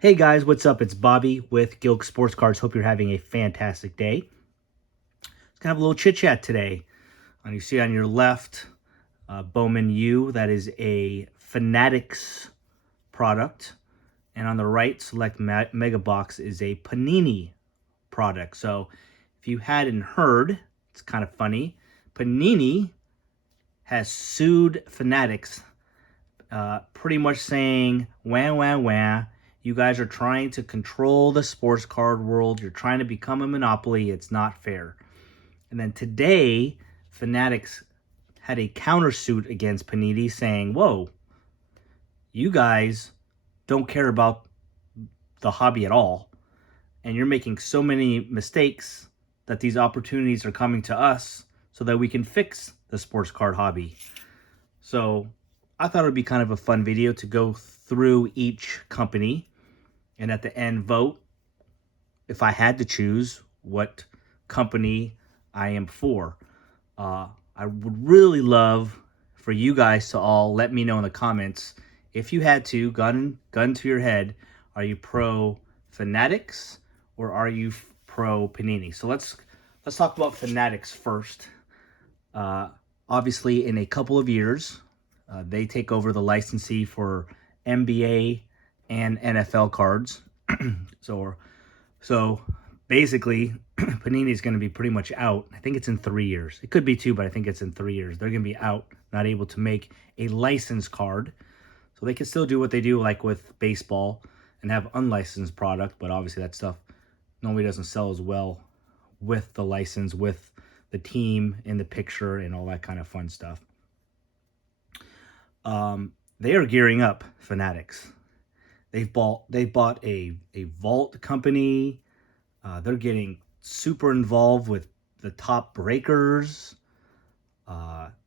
Hey guys, what's up? It's Bobby with Gilk Sports Cards. Hope you're having a fantastic day. Let's have a little chit chat today. You see on your left, Bowman U, that is a Fanatics product. And on the right, Select Mega Box is a Panini product. So if you hadn't heard, it's kind of funny. Panini has sued Fanatics, pretty much saying, wah, wah, wah. You guys are trying to control the sports card world. You're trying to become a monopoly. It's not fair. And then today, Fanatics had a countersuit against Panini saying, whoa, you guys don't care about the hobby at all. And you're making so many mistakes that these opportunities are coming to us so that we can fix the sports card hobby. So I thought it would be kind of a fun video to go through each company and at the end vote if I had to choose what company I am for. I would really love for you guys to all let me know in the comments if you had to, gun to your head, are you pro Fanatics or are you pro Panini? So let's talk about Fanatics first. Obviously, in a couple of years, they take over the licensee for NBA and NFL cards. so basically, Panini is going to be pretty much out. I think it's in 3 years. It could be 2, but I think it's in 3 years. They're going to be out, not able to make a licensed card. So they can still do what they do, like with baseball, and have unlicensed product. But obviously, that stuff normally doesn't sell as well with the license, with the team in the picture, and all that kind of fun stuff. They are gearing up, Fanatics. They've bought a vault company. They're getting super involved with the top breakers.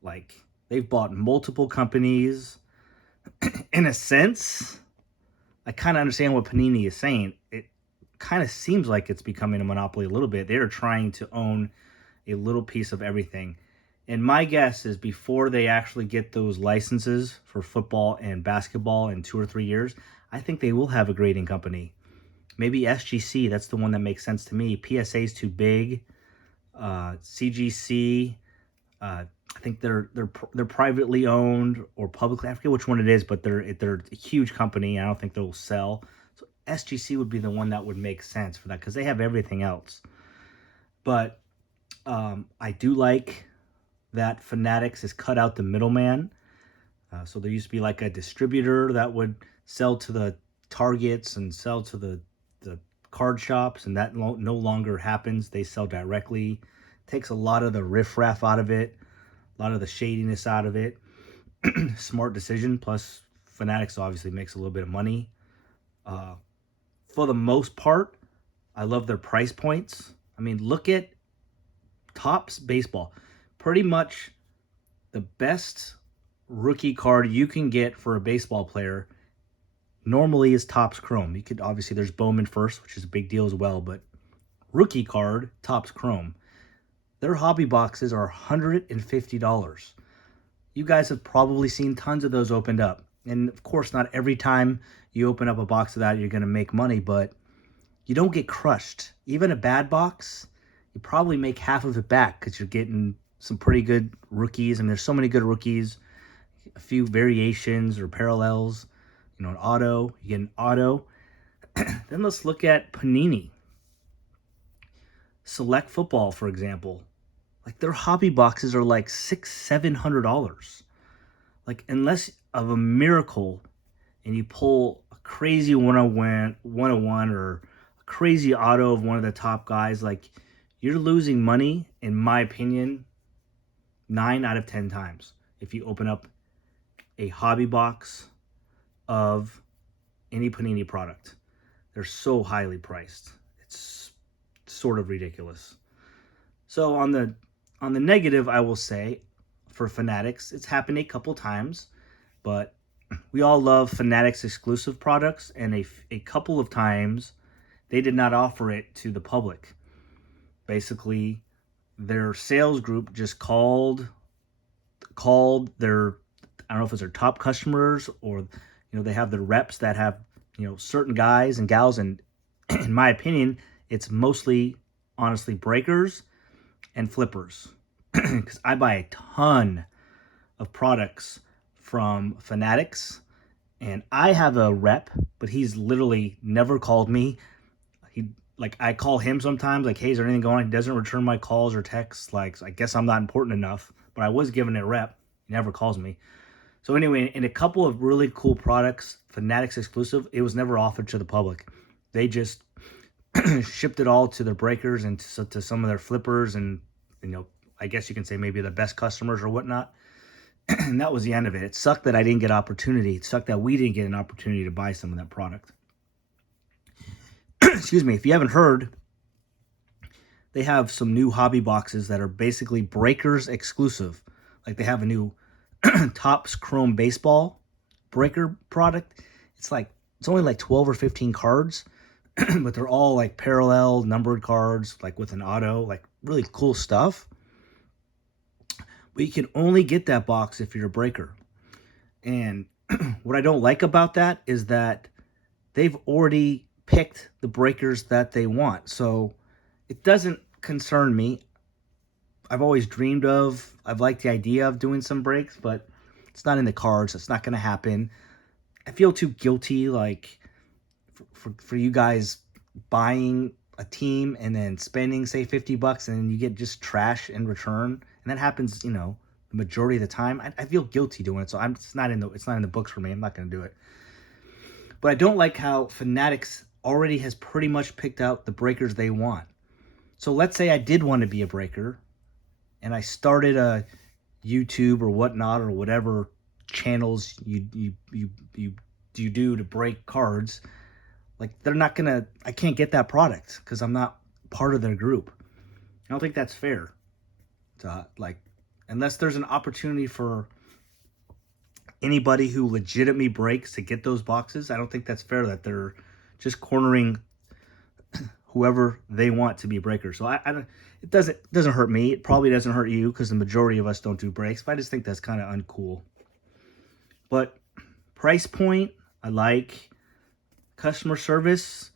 Like they've bought multiple companies. In a sense, I kind of understand what Panini is saying. It kind of seems like it's becoming a monopoly a little bit. They're trying to own a little piece of everything. And my guess is before they actually get those licenses for football and basketball in 2 or 3 years, I think they will have a grading company. Maybe SGC, that's the one that makes sense to me. PSA is too big. CGC, I think they're privately owned or publicly. I forget which one it is, but they're a huge company. I don't think they'll sell. So SGC would be the one that would make sense for that because they have everything else. But I do like that Fanatics has cut out the middleman. So there used to be like a distributor that would sell to the Targets and sell to the card shops, and that no longer happens. They sell directly. Takes a lot of the riffraff out of it, a lot of the shadiness out of it. Smart decision. Plus, Fanatics obviously makes a little bit of money. For the most part, I love their price points. I mean, look at Topps Baseball. Pretty much the best rookie card you can get for a baseball player normally is Topps Chrome. You could obviously, there's Bowman first, which is a big deal as well, but rookie card, Topps Chrome. Their hobby boxes are $150. You guys have probably seen tons of those opened up. And of course, not every time you open up a box of that, you're going to make money, but you don't get crushed. Even a bad box, you probably make half of it back because you're getting some pretty good rookies. I mean, there's so many good rookies, a few variations or parallels. You know, an auto, you get an auto. Then let's look at Panini. Select Football, for example. Like their hobby boxes are like $600-$700. Like unless of a miracle and you pull a crazy 101 or a crazy auto of one of the top guys, like you're losing money, in my opinion, 9 out of 10 times if you open up a hobby box of any Panini product. They're so highly priced. It's sort of ridiculous. So on the negative, I will say for Fanatics, it's happened a couple times, but we all love Fanatics exclusive products, and a couple of times they did not offer it to the public. Basically, their sales group just called their, I don't know if it's their top customers or, you know, they have their reps that have certain guys and gals, and in my opinion, it's mostly, honestly, breakers and flippers. Because I buy a ton of products from Fanatics, and I have a rep, but he's literally never called me. He like I call him sometimes, like, hey, is there anything going on? He doesn't return my calls or texts. Like, I guess I'm not important enough. But I was given a rep. He never calls me. So anyway, in a couple of really cool products, Fanatics exclusive, it was never offered to the public. They just shipped it all to their breakers and to some of their flippers, and I guess you can say maybe the best customers or whatnot. And that was the end of it. It sucked that I didn't get opportunity. It sucked that we didn't get an opportunity to buy some of that product. Excuse me. If you haven't heard, they have some new hobby boxes that are basically breakers exclusive. Like, they have a new Topps Chrome Baseball breaker product. It's only like 12 or 15 cards, but they're all like parallel numbered cards, like with an auto, like really cool stuff. But you can only get that box if you're a breaker. And what I don't like about that is that they've already picked the breakers that they want. So it doesn't concern me. I've liked the idea of doing some breaks, but it's not in the cards. It's not going to happen. I feel too guilty, like, for you guys buying a team and then spending, say, $50 and then you get just trash in return. And that happens, the majority of the time. I feel guilty doing it. So it's not in the books for me. I'm not going to do it. But I don't like how Fanatics already has pretty much picked out the breakers they want. So let's say I did want to be a breaker, and I started a YouTube or whatnot, or whatever channels you do to break cards. Like, I can't get that product because I'm not part of their group. I don't think that's fair. Unless there's an opportunity for anybody who legitimately breaks to get those boxes, I don't think that's fair that they're just cornering whoever they want to be breakers. So it doesn't hurt me. It probably doesn't hurt you because the majority of us don't do breaks. But I just think that's kind of uncool. But price point, I like. Customer service,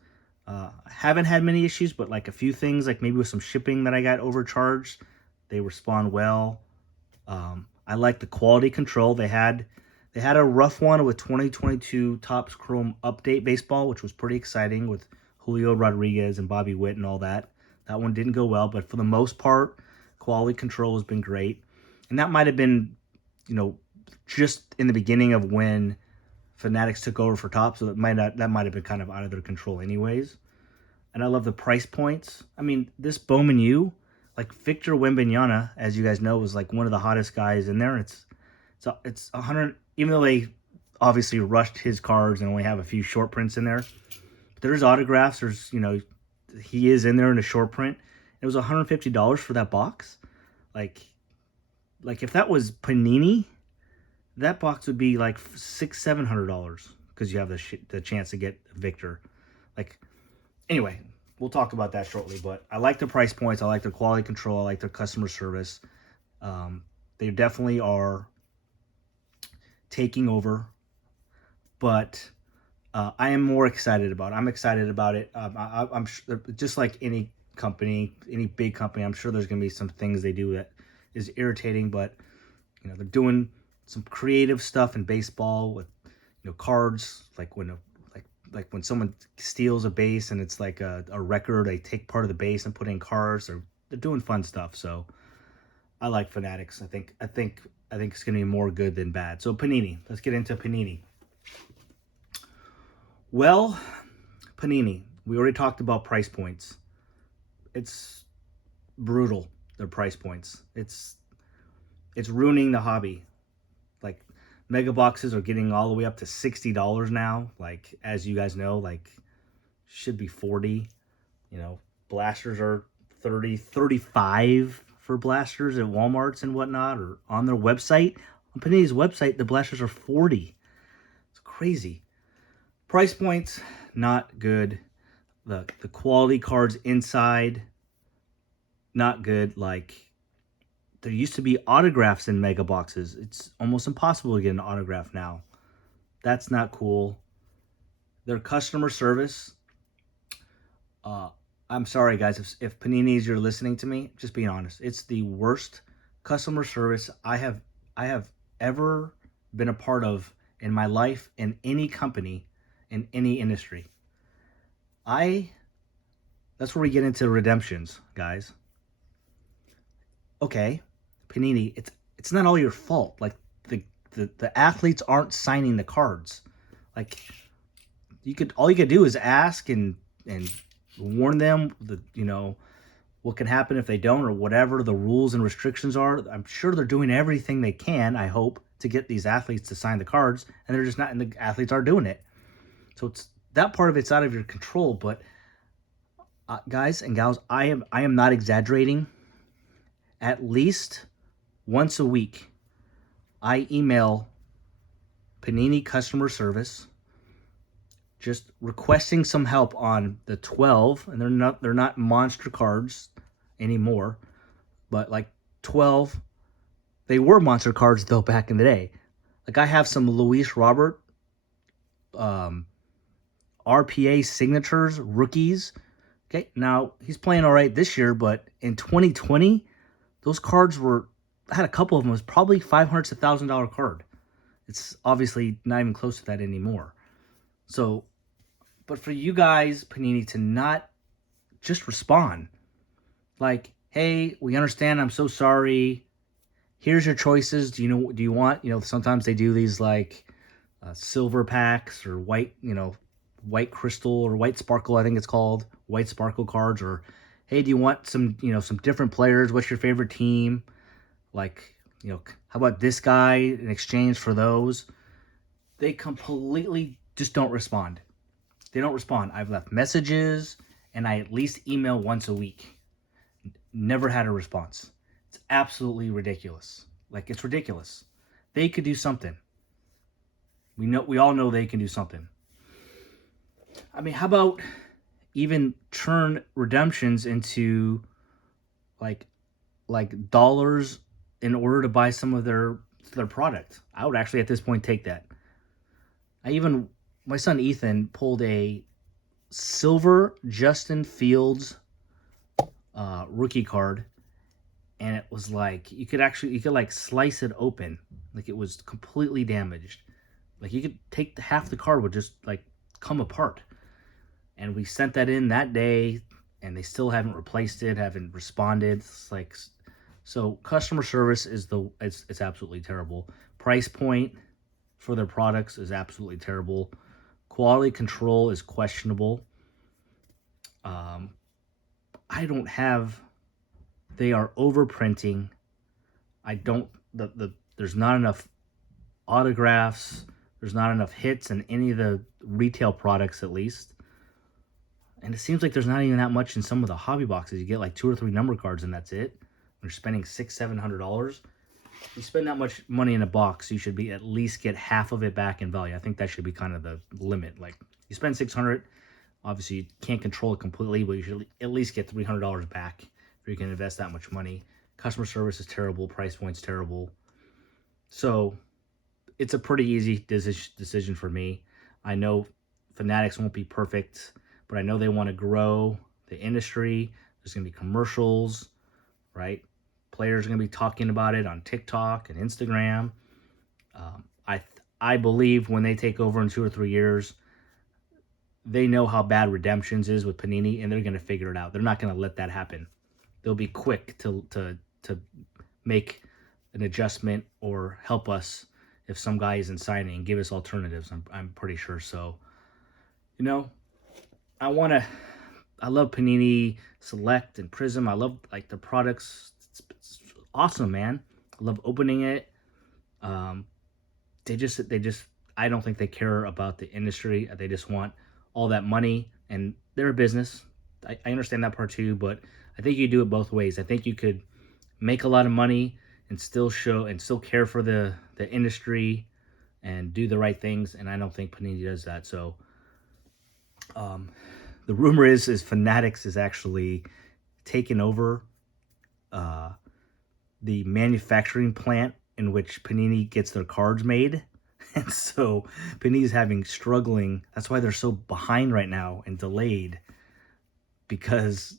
I haven't had many issues, but like a few things, like maybe with some shipping that I got overcharged, they respond well. I like the quality control. They had a rough one with 2022 Topps Chrome Update Baseball, which was pretty exciting with Julio Rodriguez and Bobby Witt and all that. That one didn't go well, but for the most part, quality control has been great. And that might have been, just in the beginning of when Fanatics took over for Topps, so that might have been kind of out of their control anyways. And I love the price points. I mean, this Bowman U, like Victor Wembanyama, as you guys know, was like one of the hottest guys in there. It's 100, even though they obviously rushed his cards and only have a few short prints in there. But there's autographs. There's, he is in there in a short print. It was $150 for that box. Like if that was Panini, that box would be like $600-$700 because you have the chance to get Victor. Anyway, we'll talk about that shortly. But I like the price points. I like their quality control. I like their customer service. They definitely are taking over. But I am more excited about it. I'm excited about it. I'm sure, just like any company, any big company, I'm sure there's going to be some things they do that is irritating. But they're doing some creative stuff in baseball with cards, like when someone steals a base and it's like a record, they take part of the base and put in cards. They're doing fun stuff. So I like Fanatics. I think it's gonna be more good than bad. So Panini, let's get into Panini. Well, Panini, we already talked about price points. It's brutal, their price points. It's ruining the hobby. Like, mega boxes are getting all the way up to $60 now. Like, as you guys know, should be $40. Blasters are $30, $35 for blasters at Walmart's and whatnot, or on their website. On Panini's website, the blasters are $40. It's crazy. Price points, not good. The quality cards inside, not good. There used to be autographs in mega boxes. It's almost impossible to get an autograph now. That's not cool. Their customer service, uh, I'm sorry guys, if Panini's you're listening to me, just being honest, it's the worst customer service I have ever been a part of in my life in any company in any industry. I That's where we get into redemptions, guys. Okay, Panini, it's not all your fault. Like the athletes aren't signing the cards. Like all you could do is ask and warn them that what can happen if they don't, or whatever the rules and restrictions are. I'm sure they're doing everything they can, I hope, to get these athletes to sign the cards, and they're just not, and the athletes are doing it. So it's that part of it's out of your control. But guys and gals, I am not exaggerating. At least once a week, I email Panini customer service just requesting some help on the 12, and they're not monster cards anymore, but like 12, they were monster cards though back in the day. Like I have some Luis Robert um, RPA signatures rookies. Okay, now he's playing all right this year, but in 2020, those cards were, I had a couple of them, it was probably $500 to $1,000 card. It's obviously not even close to that anymore. So, but for you guys, Panini, to not just respond, like, hey, we understand, I'm so sorry. Here's your choices. Do you want, sometimes they do these like silver packs or white crystal or white sparkle, I think it's called, white sparkle cards, or hey, do you want some different players? What's your favorite team? Like, how about this guy in exchange for those? They completely just don't respond. They don't respond. I've left messages and I at least email once a week. Never had a response. It's absolutely ridiculous. Like, it's ridiculous. They could do something. We all know they can do something. I mean, how about even turn redemptions into like dollars in order to buy some of their product? I would actually at this point take that. My son Ethan pulled a silver Justin Fields rookie card, and it was like you could like slice it open, like it was completely damaged. Like you could take half the card would just like come apart. And we sent that in that day, and they still haven't replaced it, haven't responded. It's like, so customer service it's absolutely terrible. Price point for their products is absolutely terrible. Quality control is questionable. Um, I don't have. They are overprinting. I don't. There's not enough autographs. There's not enough hits in any of the retail products, at least. And it seems like there's not even that much in some of the hobby boxes. You get like 2 or 3 number cards, and that's it. You're spending $600-700. You spend that much money in a box, you should be at least get half of it back in value. I think that should be kind of the limit. Like you spend $600, obviously you can't control it completely, but you should at least get $300 back if you can invest that much money. Customer service is terrible. Price point's terrible. So it's a pretty easy decision for me. I know Fanatics won't be perfect, but I know they want to grow the industry. There's going to be commercials, right? Players are going to be talking about it on TikTok and Instagram. I believe when they take over in 2 or 3 years, they know how bad redemptions is with Panini, and they're going to figure it out. They're not going to let that happen. They'll be quick to make an adjustment or help us if some guy isn't signing and give us alternatives. I'm pretty sure. So, I love Panini Select and Prism. I love like the products. It's awesome, man. I love opening it. They just I don't think they care about the industry. They just want all that money, and they're a business. I understand that part too, but I think you do it both ways. I think you could make a lot of money and still care for the industry and do the right things, and I don't think Panini does that. So the rumor is Fanatics is actually taking over the manufacturing plant in which Panini gets their cards made. And so Panini's struggling. That's why they're so behind right now and delayed, because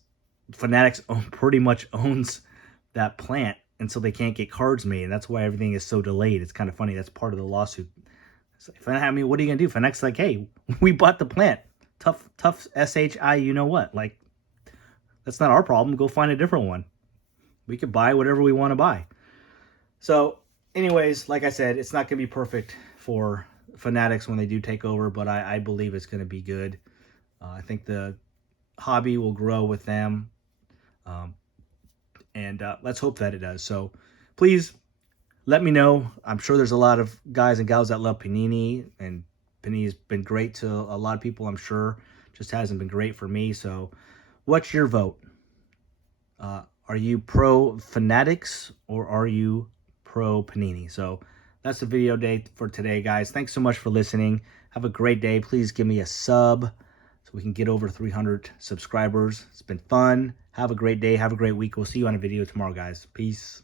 Fanatics pretty much owns that plant, and so they can't get cards made, and that's why everything is so delayed. It's kind of funny. That's part of the lawsuit. I mean, what are you gonna do? Fanatics like, hey, we bought the plant. Tough SHI. You know what? Like, that's not our problem. Go find a different one. We could buy whatever we want to buy. So, anyways, like I said, it's not gonna be perfect for Fanatics when they do take over, but I believe it's gonna be good. I think the hobby will grow with them. And let's hope that it does. So please let me know. I'm sure there's a lot of guys and gals that love Panini, and Panini's been great to a lot of people, I'm sure. Just hasn't been great for me. So what's your vote? Are you pro Fanatics or are you pro Panini? So that's the video day for today, guys. Thanks so much for listening. Have a great day. Please give me a sub so we can get over 300 subscribers. It's been fun. Have a great day. Have a great week. We'll see you on a video tomorrow, guys. Peace.